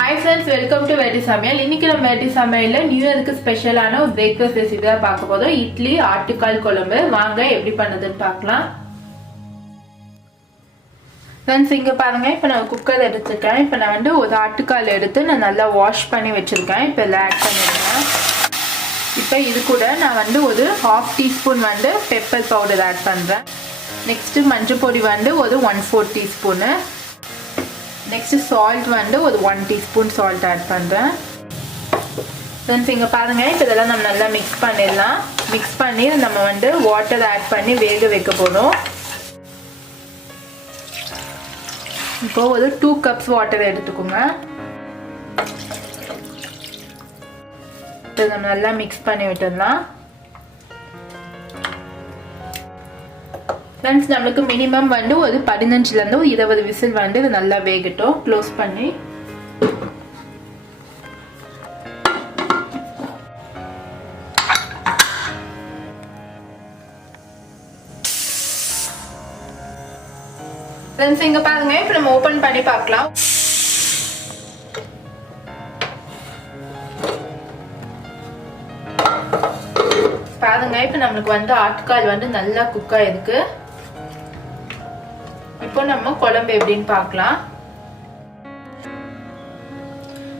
Hi friends, welcome to Verity Samayal. இன்னைக்கு நம்ம Verity Samayalல new இயருக்கு ஸ்பெஷலான ஒரு பிரேக்ஃபாஸ்ட் ரெசிபி தான் பார்க்க போறோம். இட்லி ஆட்டு கால் குழம்பு. வாங்க எப்படி பண்ணுதுன்னு பார்க்கலாம். ஃப்ரெண்ட்ஸ் இங்க பாருங்க, இப்போ நான் குக்கர் எடுத்துட்டேன். இப்போ நான் வந்து ஒரு ஆட்டுக்கால் எடுத்து நான் நல்லா வாஷ் பண்ணி வச்சிருக்கேன். இப்போ இதில் ஆட் பண்ணிடுறேன். இப்போ இது கூட நான் வந்து ஒரு 1/2 டீஸ்பூன் வந்து பெப்பர் பவுடர் ஆட் பண்ணுறேன். நெக்ஸ்ட் மஞ்சள் பொடி வந்து ஒரு 1/4 டீஸ்பூனு. நெக்ஸ்ட் சால்ட் வந்து ஒரு 1 டீஸ்பூன் சால்ட் ஆட் பண்ணுறேன். ஃப்ரெண்ட்ஸ் இங்கே பாருங்கள், இப்போ இதெல்லாம் நம்ம நல்லா மிக்ஸ் பண்ணிடலாம். மிக்ஸ் பண்ணி நம்ம வந்து வாட்டர் ஆட் பண்ணி வேக வைக்க போகிறோம். இப்போ ஒரு 2 கப்ஸ் வாட்டர் எடுத்துக்கோங்க. இப்போ நம்ம நல்லா மிக்ஸ் பண்ணி விட்டுடலாம். ஃப்ரெண்ட்ஸ் நம்மளுக்கு மினிமம் வந்து ஒரு 15லேருந்து ஒரு 20 விசில் வந்து இது நல்லா வேகட்டும். க்ளோஸ் பண்ணி ஃப்ரெண்ட்ஸ் இங்க பாருங்க, இப்போ நம்ம ஓபன் பண்ணி பார்க்கலாம். பாருங்க, இப்போ நம்மளுக்கு வந்து ஆட்டுக்கால் வந்து நல்லா குக் ஆயிருக்கு. இப்போ நம்ம குழம்பு எப்படின்னு பார்க்கலாம்.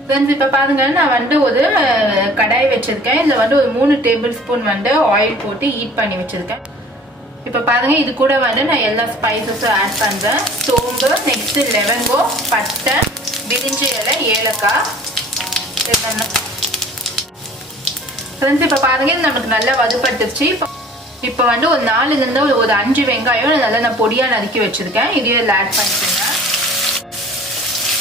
ஃப்ரெண்ட்ஸ் இப்போ பாருங்க, நான் வந்து ஒரு கடாய் வச்சிருக்கேன். இதுல வந்து ஒரு 3 டேபிள் ஸ்பூன் வந்து ஆயில் போட்டு ஹீட் பண்ணி வச்சிருக்கேன். இப்போ பாருங்க, இது கூட வந்து நான் எல்லா ஸ்பைசஸும் ஆட் பண்றேன். சோம்பு, நெக்ஸ்ட் லெவங்கோ, பட்டை, பிரிஞ்சி இலை, ஏலக்காய். ஃப்ரெண்ட்ஸ் இப்போ பாருங்க, இது நமக்கு நல்லா வதப்பட்டுச்சு. இப்போ வந்து ஒரு 4லேருந்து ஒரு 5 வெங்காயம் நல்லா நான் பொடியாக நறுக்கி வச்சிருக்கேன். இதையும் ஆட் பண்ணிக்கோங்க.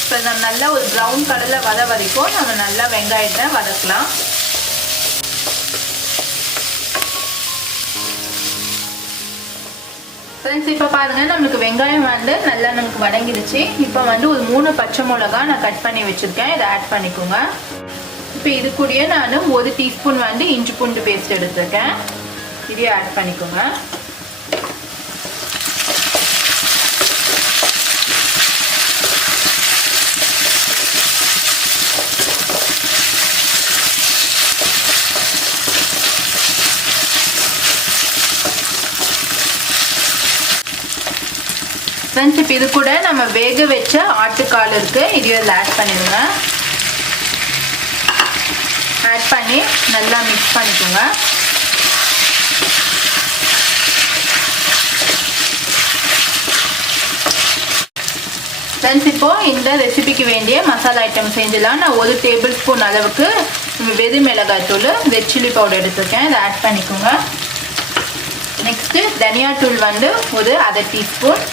இப்போ நம்ம நல்லா ஒரு ப்ரௌன் கலரில் வரைக்கும் நம்ம நல்லா வெங்காயத்தை வதக்கலாம். ஃப்ரெண்ட்ஸ் இப்போ பாருங்க, நம்மளுக்கு வெங்காயம் வந்து நல்லா நமக்கு வதங்கிடுச்சு. இப்போ வந்து ஒரு 3 பச்சை மிளகா நான் கட் பண்ணி வச்சிருக்கேன். இதை ஆட் பண்ணிக்கோங்க. இப்போ இது கூடயே நான் 1 டீஸ்பூன் வந்து இஞ்சி பூண்டு பேஸ்ட் எடுத்துருக்கேன். இதையும் ஆட் பண்ணிக்கோங்க. ஃப்ரெண்ட்ஸ் இப்போ இது கூட நம்ம வேக வச்ச ஆட்டுக்கால் இருக்கு, இதையும் ஆட் பண்ணிடுங்க. ஆட் பண்ணி நல்லா மிக்ஸ் பண்ணிக்கோங்க. ஃப்ரெண்ட்ஸ் இப்போ இந்த ரெசிபிக்கு வேண்டிய மசாலா ஐட்டம் செஞ்சிடலாம். நான் 1 டேபிள் ஸ்பூன் அளவுக்கு வெறும் மிளகாய் தூள், ரெட் சில்லி பவுடர் எடுத்துருக்கேன். இதை ஆட் பண்ணிக்கோங்க. நெக்ஸ்ட்டு தனியா தூள் வந்து ஒரு 1/2 டீஸ்பூன்,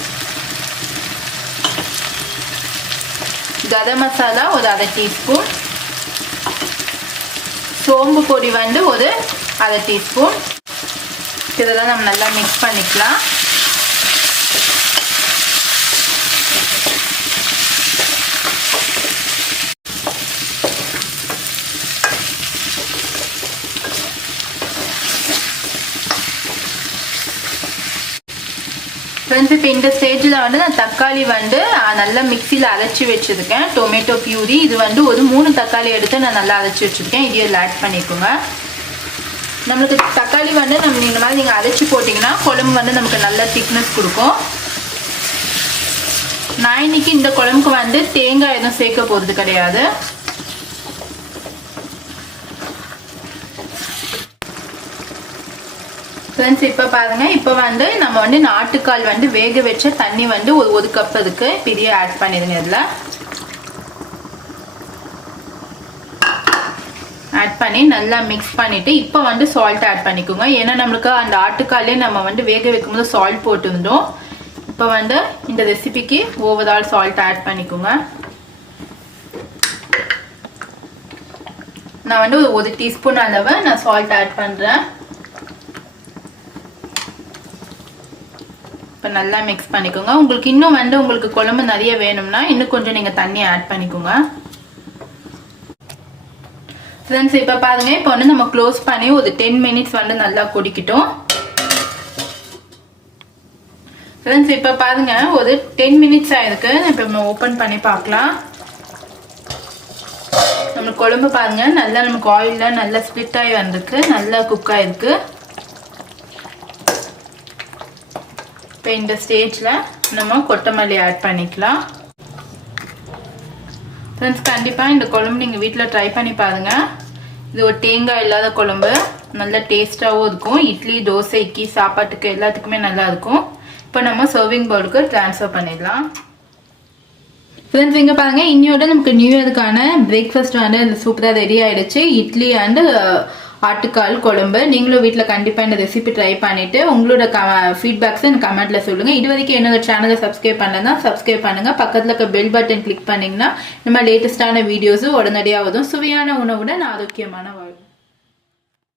கரம் மசாலா ஒரு 1/2 டீஸ்பூன், சோம்பு பொடி வந்து ஒரு 1/2 டீஸ்பூன். இதெல்லாம் நம்ம நல்லா மிக்ஸ் பண்ணிக்கலாம். ஃப்ரெண்ட்ஸ் இப்போ இந்த ஸ்டேஜில் வந்து நான் தக்காளி வந்து நல்லா மிக்சியில் அரைச்சி வச்சுருக்கேன். டொமேட்டோ பியூரி இது வந்து ஒரு 3 தக்காளி எடுத்து நான் நல்லா அரைச்சி வச்சுருக்கேன். இதையும் ஆட் பண்ணிக்கோங்க. நம்மளுக்கு தக்காளி வந்து இந்த மாதிரி நீங்கள் அரைச்சி போட்டிங்கன்னா குழம்பு வந்து நமக்கு நல்ல திக்னஸ் கொடுக்கும். நான் இன்னைக்கு இந்த குழம்புக்கு வந்து தேங்காய் எதுவும் சேர்க்க போகிறது கிடையாது. ஃப்ரெண்ட்ஸ் இப்போ பாருங்க, இப்போ வந்து நம்ம வந்து ஆட்டுக்கால் வந்து வேக வச்ச தண்ணி வந்து ஒரு கப் இருக்கு. பெரிய ஆட் பண்ணிடுங்க. இதில் ஆட் பண்ணி நல்லா மிக்ஸ் பண்ணிட்டு இப்போ வந்து சால்ட் ஆட் பண்ணிக்கோங்க. ஏன்னா நம்மளுக்கு அந்த ஆட்டுக்காலே நம்ம வந்து வேக வைக்கும் போது சால்ட் போட்டுருந்தோம். இப்போ வந்து இந்த ரெசிபிக்கு ஓவரால் சால்ட் ஆட் பண்ணிக்கோங்க. நான் வந்து ஒரு 1 டீஸ்பூன் அளவு நான் சால்ட் ஆட் பண்றேன். இப்போ நல்லா மிக்ஸ் பண்ணிக்கோங்க. உங்களுக்கு இன்னும் வந்து உங்களுக்கு குழம்பு நிறைய வேணும்னா இன்னும் கொஞ்சம் நீங்கள் தண்ணி ஆட் பண்ணிக்கோங்க. ஃப்ரெண்ட்ஸ் இப்போ பாருங்க, இப்போ வந்து நம்ம க்ளோஸ் பண்ணி ஒரு 10 மினிட்ஸ் வந்து நல்லா கொதிக்கட்டும். फ्रेंड्स இப்போ பாருங்க ஒரு 10 मिनिट्स ஆயிருக்கு. இப்போ நம்ம ஓபன் பண்ணி பார்க்கலாம். நம்ம குழம்பு பாருங்க நல்லா நமக்கு ஆயில்ல நல்லா ஸ்ப்ளிட் ஆகி வந்திருக்கு, நல்லா குக் ஆயிருக்கு. இப்போ இந்த ஸ்டேஜ்ல நம்ம கொத்தமல்லி ஆட் பண்ணிக்கலாம். ஃப்ரெண்ட்ஸ் கண்டிப்பாக இந்த குழம்பு நீங்கள் வீட்டில் ட்ரை பண்ணி பாருங்க. இது ஒரு தேங்காய் இல்லாத குழம்பு, நல்ல டேஸ்டாகவும் இருக்கும். இட்லி, தோசைக்கு, சாப்பாட்டுக்கு எல்லாத்துக்குமே நல்லா இருக்கும். இப்போ நம்ம சர்விங் பவுலுக்கு ட்ரான்ஸ்ஃபர் பண்ணிடலாம். ஃப்ரெண்ட்ஸ் இங்கே பாருங்க, இன்னையோட நமக்கு நியூ இயருக்கான பிரேக்ஃபாஸ்ட் வந்து சூப்பராக ரெடி ஆயிடுச்சு. இட்லி அண்ட் ஆட்டுக்கால் குழம்பு. நீங்களும் வீட்டில் கண்டிப்பாக இந்த ரெசிபி ட்ரை பண்ணிட்டு உங்களோட ஃபீட்பேக்ஸை எனக்கு கமெண்ட்ல சொல்லுங்க. இது வரைக்கும் என்னோட சேனலை சப்ஸ்கிரைப் பண்ணலன்னா சப்ஸ்கிரைப் பண்ணுங்க. பக்கத்தில் இருக்க பெல் பட்டன் கிளிக் பண்ணீங்கன்னா நம்ம லேட்டஸ்டான வீடியோஸும் உடனடியாக வரும். சுவையான உணவுடன் ஆரோக்கியமான